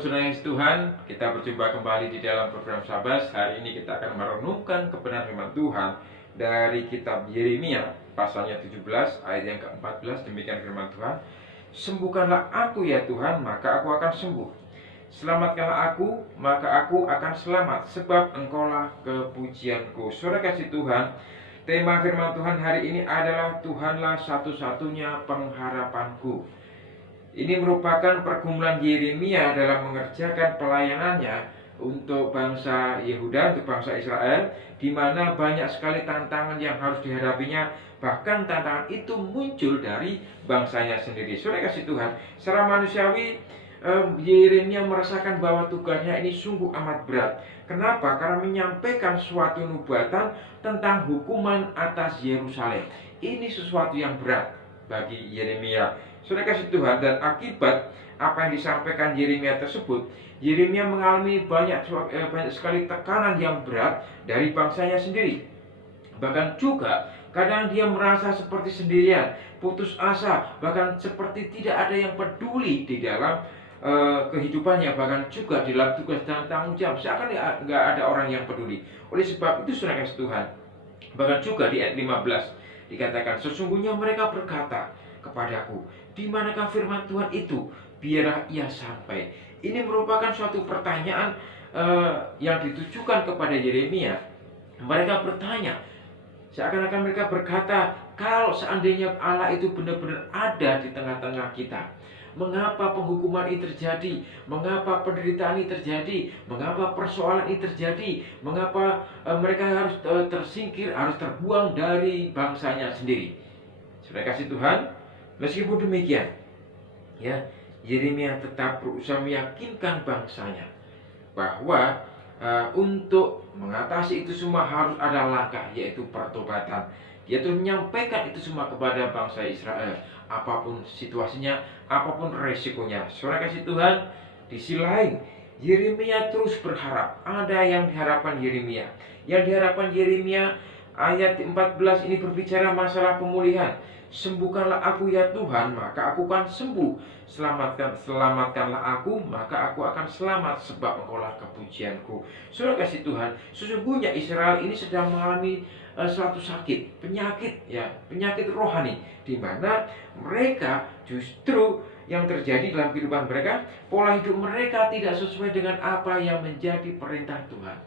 saudara Tuhan, kita berjumpa kembali di dalam program Sabas. Hari ini kita akan merenungkan kebenaran firman Tuhan dari kitab Yeremia pasalnya 17 ayat yang ke-14. Demikian firman Tuhan. Sembuhkanlah aku ya Tuhan, maka aku akan sembuh. Selamatkanlah aku, maka aku akan selamat, sebab Engkaulah kepujianku. Saudara kasih Tuhan, tema firman Tuhan hari ini adalah Tuhanlah satu-satunya pengharapanku. Ini merupakan pergumulan Yeremia dalam mengerjakan pelayanannya untuk bangsa Yehuda, untuk bangsa Israel, di mana banyak sekali tantangan yang harus dihadapinya. Bahkan tantangan itu muncul dari bangsanya sendiri. Saudara kasih Tuhan, secara manusiawi Yeremia merasakan bahwa tugasnya ini sungguh amat berat. Kenapa? Karena menyampaikan suatu nubuatan tentang hukuman atas Yerusalem. Ini sesuatu yang berat bagi Yeremia. Saudara kasih Tuhan, dan akibat apa yang disampaikan Yeremia tersebut, Yeremia mengalami banyak sekali tekanan yang berat dari bangsanya sendiri. Bahkan juga kadang dia merasa seperti sendirian, putus asa, bahkan seperti tidak ada yang peduli di dalam kehidupannya, bahkan juga di dalam tugas dan tanggung jawab, seakan nggak ada orang yang peduli. Oleh sebab itu saudara kasih Tuhan, bahkan juga di ayat 15 dikatakan, sesungguhnya mereka berkata kepadaku, di manakah firman Tuhan itu? Biarlah ia sampai. Ini merupakan suatu pertanyaan yang ditujukan kepada Yeremia. Mereka bertanya, seakan-akan mereka berkata, kalau seandainya Allah itu benar-benar ada di tengah-tengah kita, mengapa penghukuman ini terjadi? Mengapa penderitaan ini terjadi? Mengapa persoalan ini terjadi? Mengapa mereka harus tersingkir, harus terbuang dari bangsanya sendiri? Sudah kasih Tuhan, meskipun demikian, ya, Yeremia tetap berusaha meyakinkan bangsanya bahwa untuk mengatasi itu semua harus ada langkah, yaitu pertobatan. Dia terus menyampaikan itu semua kepada bangsa Israel, apapun situasinya, apapun resikonya. Saudara kasih Tuhan, di sisi lain Yeremia terus berharap. Ada yang diharapkan Yeremia. Yang diharapkan Yeremia ayat 14 ini berbicara masalah pemulihan. Sembuhkanlah aku ya Tuhan, maka aku akan sembuh. Selamatkanlah aku, maka aku akan selamat, sebab Engkaulah kepujianku. Saudara kasih Tuhan, sesungguhnya Israel ini sedang mengalami suatu sakit, penyakit, ya, penyakit rohani, di mana mereka justru yang terjadi dalam kehidupan mereka, pola hidup mereka tidak sesuai dengan apa yang menjadi perintah Tuhan.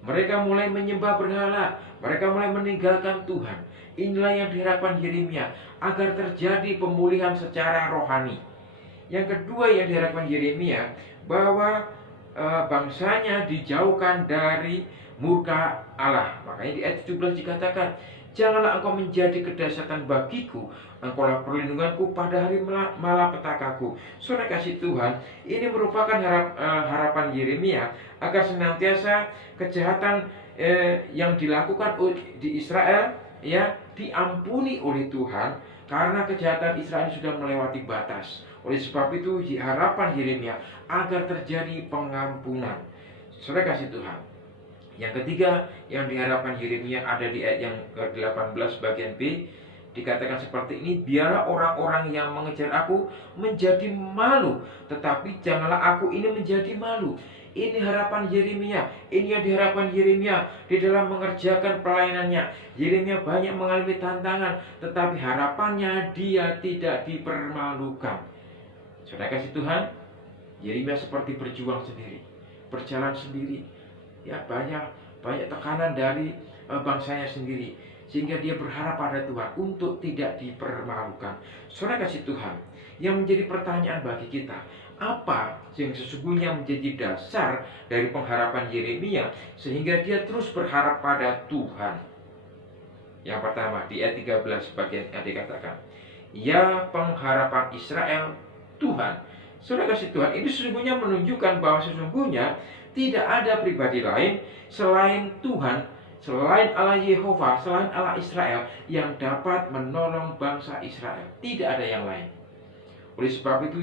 Mereka mulai menyembah berhala, mereka mulai meninggalkan Tuhan. Inilah yang diharapkan Yeremia, agar terjadi pemulihan secara rohani. Yang kedua yang diharapkan Yeremia, bahwa bangsanya dijauhkan dari murka Allah. Makanya di ayat 17 dikatakan, janganlah engkau menjadi kedahsyatan bagiku, engkaulah perlindunganku pada hari malapetakaku. Saudara kasih Tuhan, ini merupakan harapan Yeremia agar senantiasa kejahatan yang dilakukan di Israel, ya, diampuni oleh Tuhan, karena kejahatan Israel sudah melewati batas. Oleh sebab itu harapan Yeremia agar terjadi pengampunan. Saudara kasih Tuhan, yang ketiga yang diharapkan Yeremia ada di ayat yang ke-18 bagian B, dikatakan seperti ini, biarlah orang-orang yang mengejar aku menjadi malu, tetapi janganlah aku ini menjadi malu. Ini harapan Yeremia, ini yang diharapkan Yeremia di dalam mengerjakan pelayanannya. Yeremia banyak mengalami tantangan, tetapi harapannya dia tidak dipermalukan. Saudara kasih Tuhan, Yeremia seperti berjuang sendiri, berjalan sendiri, ya, banyak tekanan dari bangsanya sendiri, sehingga dia berharap pada Tuhan untuk tidak dipermalukan. Saudara kasih Tuhan, yang menjadi pertanyaan bagi kita, apa yang sesungguhnya menjadi dasar dari pengharapan Yeremia sehingga dia terus berharap pada Tuhan? Yang pertama, di ayat 13 bagian A dikatakan, ya pengharapan Israel Tuhan. Saudara kasih Tuhan, ini sesungguhnya menunjukkan bahwa sesungguhnya tidak ada pribadi lain selain Tuhan, selain Allah Yehova, selain Allah Israel yang dapat menolong bangsa Israel. Tidak ada yang lain. Oleh sebab itu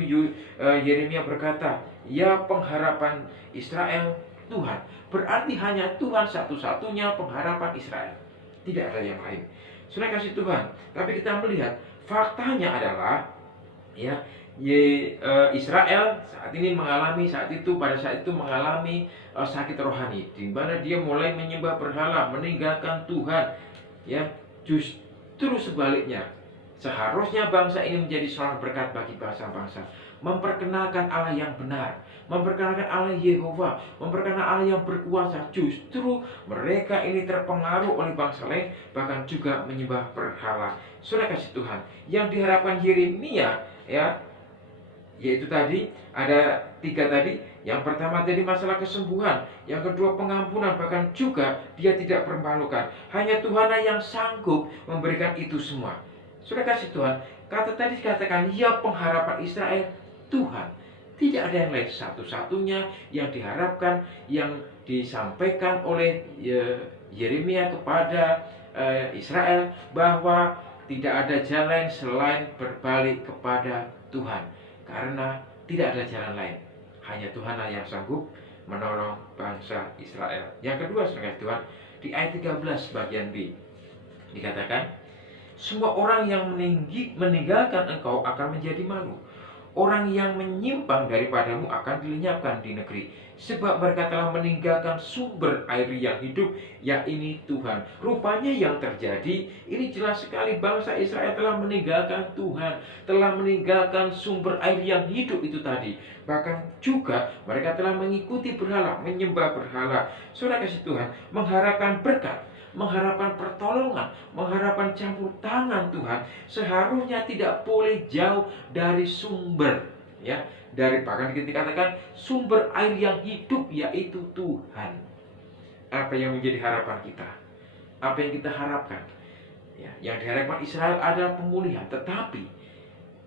Yeremia berkata, ya pengharapan Israel Tuhan. Berarti hanya Tuhan satu-satunya pengharapan Israel, tidak ada yang lain. Saudara kasih Tuhan, tapi kita melihat faktanya adalah, ya, Israel saat itu mengalami sakit rohani, di mana dia mulai menyembah berhala, meninggalkan Tuhan. Ya, justru sebaliknya, seharusnya bangsa ini menjadi seorang berkat bagi bangsa-bangsa, memperkenalkan Allah yang benar, memperkenalkan Allah Yehova, memperkenalkan Allah yang berkuasa. Justru mereka ini terpengaruh oleh bangsa lain, bahkan juga menyembah berhala. Saudara kasih Tuhan, yang diharapkan Yeremia, ya, yaitu tadi ada 3 tadi. Yang pertama tadi masalah kesembuhan, yang kedua pengampunan, bahkan juga dia tidak permalukan. Hanya Tuhanlah yang sanggup memberikan itu semua. Sudah kasih Tuhan, kata tadi dikatakan, ya pengharapan Israel Tuhan. Tidak ada yang lain, satu-satunya yang diharapkan, yang disampaikan oleh Yeremia kepada Israel, bahwa tidak ada jalan selain berbalik kepada Tuhan. Karena tidak ada jalan lain, hanya Tuhanlah yang sanggup menolong bangsa Israel. Yang kedua, saudara Tuhan, di ayat 13 bagian B dikatakan, semua orang yang meninggalkan engkau akan menjadi malu. Orang yang menyimpang daripadamu akan dilenyapkan di negeri. Sebab mereka telah meninggalkan sumber air yang hidup, yakni Tuhan. Rupanya yang terjadi, ini jelas sekali, bangsa Israel telah meninggalkan Tuhan, telah meninggalkan sumber air yang hidup itu tadi. Bahkan juga mereka telah mengikuti berhala, menyembah berhala. Saudara kasih Tuhan, mengharapkan berkat, mengharapkan pertolongan, mengharapkan campur tangan Tuhan, seharusnya tidak boleh jauh dari sumber, ya, dari bahkan dikatakan sumber air yang hidup, yaitu Tuhan. Apa yang menjadi harapan kita? Apa yang kita harapkan? Ya, yang diharapkan Israel adalah pemulihan, tetapi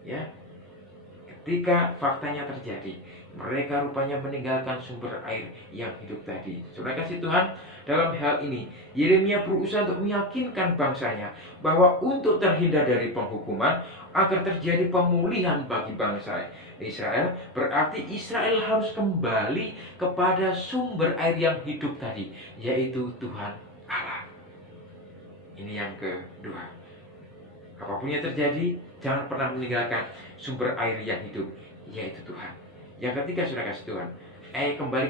ya, ketika faktanya terjadi, mereka rupanya meninggalkan sumber air yang hidup tadi. Saudara kasih Tuhan, dalam hal ini Yeremia berusaha untuk meyakinkan bangsanya bahwa untuk terhindar dari penghukuman, agar terjadi pemulihan bagi bangsa Israel, berarti Israel harus kembali kepada sumber air yang hidup tadi, yaitu Tuhan Allah. Ini yang kedua. Apapun yang terjadi, jangan pernah meninggalkan sumber air yang hidup, yaitu Tuhan. Yang ketiga, saudara kasih Tuhan, kembali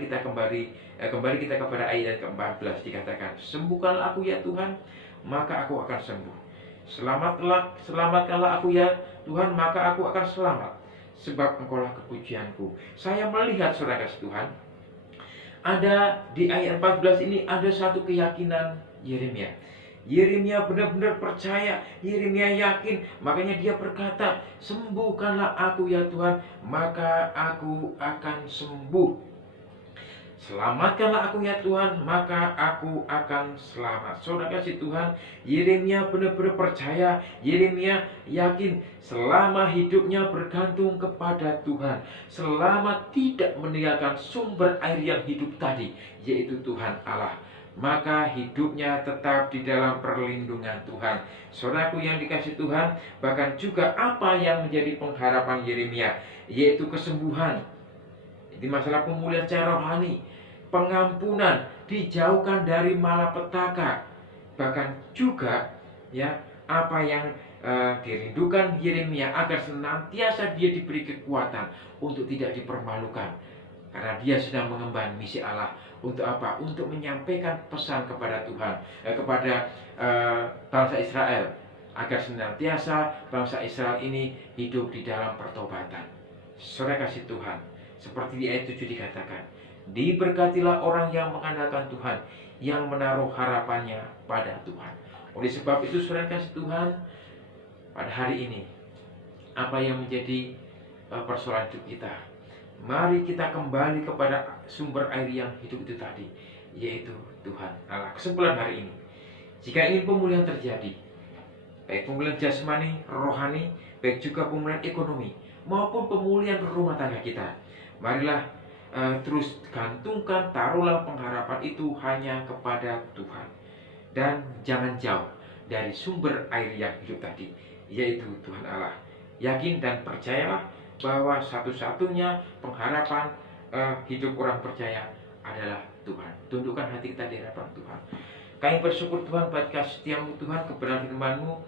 kita kepada ayat ke-14 dikatakan, sembuhkanlah aku ya Tuhan, maka aku akan sembuh. Selamatkanlah aku ya Tuhan, maka aku akan selamat, sebab engkaulah kepujianku. Saya melihat, saudara kasih Tuhan, ada di ayat 14 ini ada satu keyakinan Yeremia. Yeremia benar-benar percaya, Yeremia yakin, makanya dia berkata, sembuhkanlah aku ya Tuhan, maka aku akan sembuh. Selamatkanlah aku ya Tuhan, maka aku akan selamat. Saudara kasih Tuhan, Yeremia benar-benar percaya, Yeremia yakin, selama hidupnya bergantung kepada Tuhan, selama tidak meninggalkan sumber air yang hidup tadi, yaitu Tuhan Allah, maka hidupnya tetap di dalam perlindungan Tuhan. Saudaraku yang dikasih Tuhan, bahkan juga apa yang menjadi pengharapan Yeremia, yaitu kesembuhan. Ini masalah pemulihan secara rohani, pengampunan, dijauhkan dari malapetaka. Bahkan juga ya, apa yang dirindukan Yeremia, agar senantiasa dia diberi kekuatan untuk tidak dipermalukan, karena dia sedang mengemban misi Allah. Untuk apa? Untuk menyampaikan pesan kepada Tuhan, kepada bangsa Israel, agar senantiasa bangsa Israel ini hidup di dalam pertobatan. Saudara kasih Tuhan, seperti di ayat 7 dikatakan, diberkatilah orang yang mengandalkan Tuhan, yang menaruh harapannya pada Tuhan. Oleh sebab itu, saudara kasih Tuhan, pada hari ini, apa yang menjadi persoalan hidup kita? Mari kita kembali kepada sumber air yang hidup itu tadi, yaitu Tuhan Allah. Kesimpulan hari ini, jika ingin pemulihan terjadi, baik pemulihan jasmani, rohani, baik juga pemulihan ekonomi, maupun pemulihan rumah tangga kita, marilah terus gantungkan, taruhlah pengharapan itu hanya kepada Tuhan. Dan jangan jauh dari sumber air yang hidup tadi, yaitu Tuhan Allah. Yakin dan percayalah bahwa satu-satunya pengharapan hidup orang percaya adalah Tuhan. Tundukkan hati kita di hadapan Tuhan. Kami bersyukur Tuhan buat kasih setiamu Tuhan, kebenaran firman-Mu.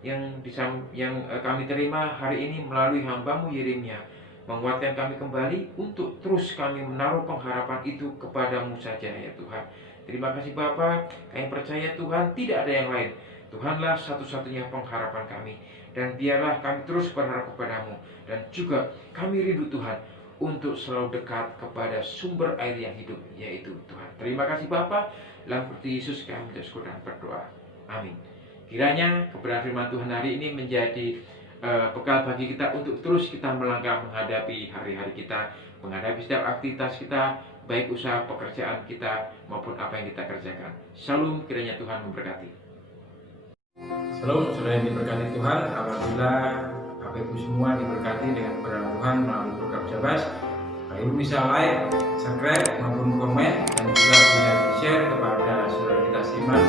kami terima hari ini melalui hamba-Mu Yeremia, menguatkan kami kembali untuk terus kami menaruh pengharapan itu kepadamu saja ya Tuhan. Terima kasih Bapa, kami percaya Tuhan tidak ada yang lain. Tuhanlah satu-satunya pengharapan kami. Dan biarlah kami terus berharap kepadamu. Dan juga kami rindu Tuhan untuk selalu dekat kepada sumber air yang hidup, yaitu Tuhan. Terima kasih Bapa, dalam Kristus Yesus kami mengucap dan berdoa. Amin. Kiranya kebenaran firman Tuhan hari ini menjadi bekal bagi kita untuk terus kita melangkah menghadapi hari-hari kita, menghadapi setiap aktivitas kita, baik usaha pekerjaan kita maupun apa yang kita kerjakan. Shalom, kiranya Tuhan memberkati. Shalom, saudara yang diberkati Tuhan. Alhamdulillah, Bapak Ibu semua diberkati dengan kebenaran Tuhan melalui program Jabas. Bapak Ibu bisa like, subscribe maupun komen, dan juga bisa di-share kepada saudara kita seiman